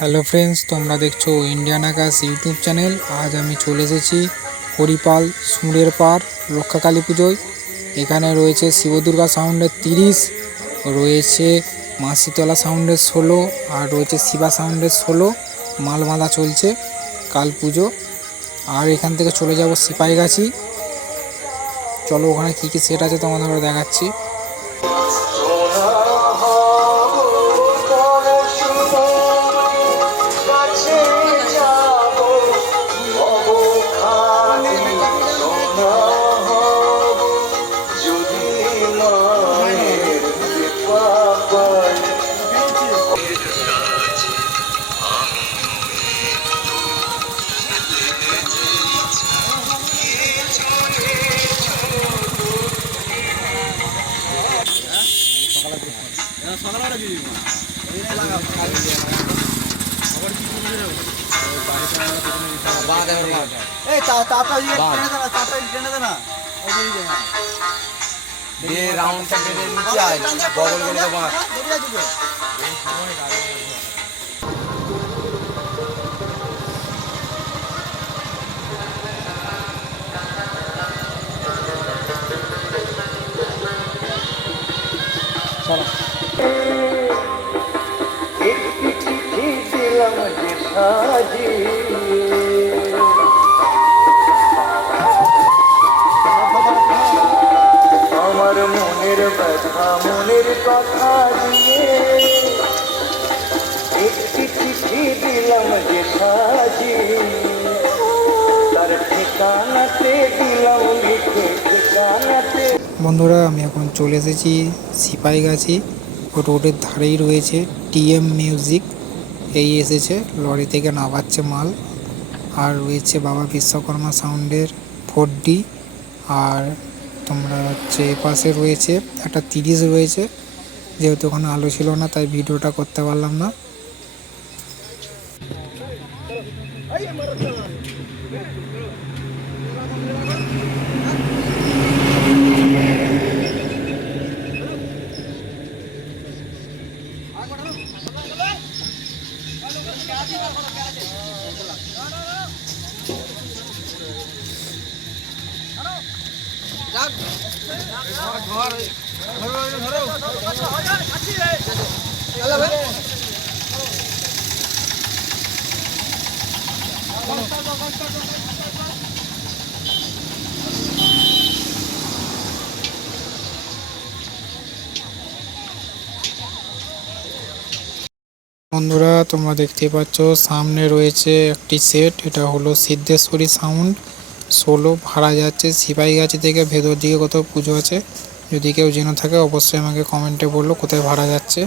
Hello friends, তোমরা দেখছো Indian আকাশ YouTube channel. আজ আমি চলে এসেছি হরিপাল সুরের পার রক্ষাকালী পুজোয়। এখানে রয়েছে শিবদুর্গা সাউন্ডের 30, রয়েছে মাসিতলা সাউন্ডের 16, আর রয়েছে শিবা সাউন্ডের 16। মাল বাঁধা চলছে, কাল পুজো। আর এখান থেকে চলে যাব সিপাহীগাছি। চলো ওখানে কী কী সেট আছে তোমাদের দেখাচ্ছি। আমার মনের ব্যথা মনের কথা দিয়ে একটি চিঠি দিলাম যে সাজিয়ে, তার ঠিকানাতে দিলাম লিখে ঠিকানাতে। বন্ধুরা, আমি এখন চলে এসেছি সিপাহীগাছি। রোডের ধারেই রয়েছে টিএম মিউজিক। এই এসেছে, লরি থেকে নামাচ্ছে মাল। আর রয়েছে বাবা বিশ্বকর্মা সাউন্ডের 4D। আর তোমরা হচ্ছে এপাশে রয়েছে একটা 30 রয়েছে। যেহেতু ওখানে আলো ছিল না তাই ভিডিওটা করতে পারলাম না। বন্ধুরা, তোমরা দেখতে পাচ্ছ সামনে রয়েছে একটি সেট। এটা হলো সিদ্ধেশ্বরী সাউন্ড 16। ভাড়া যাচ্ছে সিপাহীগাছি থেকে ভেতর দিকে কোথাও পুজো আছে। যদি কেউ জেনে থাকে অবশ্যই আমাকে কমেন্টে বললো কোথায় ভাড়া যাচ্ছে।